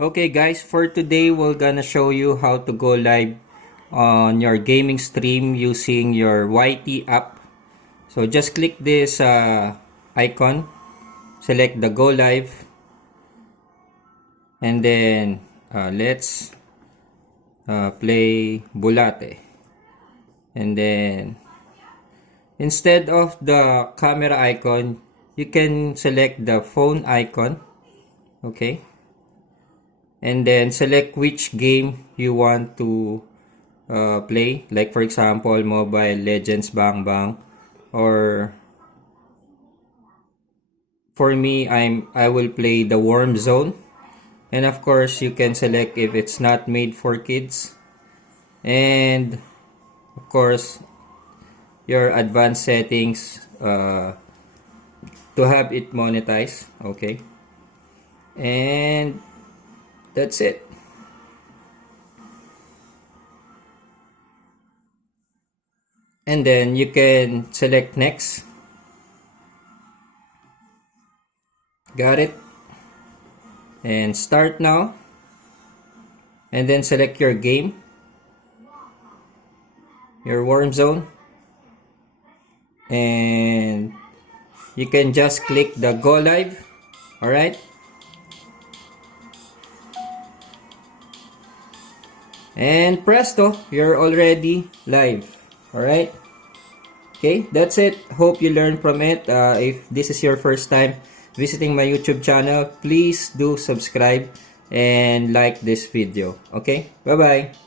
Okay guys, for today we're gonna show you how to go live on your gaming stream using your YT app. So just click this icon, select the go live, and then let's play Bulate. And then instead of the camera icon, you can select the phone icon. Okay, and then select which game you want to play, like for example Mobile Legends Bang Bang, or for me I will play the Worm Zone. And of course you can select if it's not made for kids, and of course your advanced settings to have it monetized. Okay, and that's it. And then you can select next. Got it? And start now. And then select your game, your Worm Zone. And you can just click the go live. Alright? And presto, you're already live. Alright? Okay, that's it. Hope you learned from it. If this is your first time visiting my YouTube channel, please do subscribe and like this video. Okay? Bye-bye.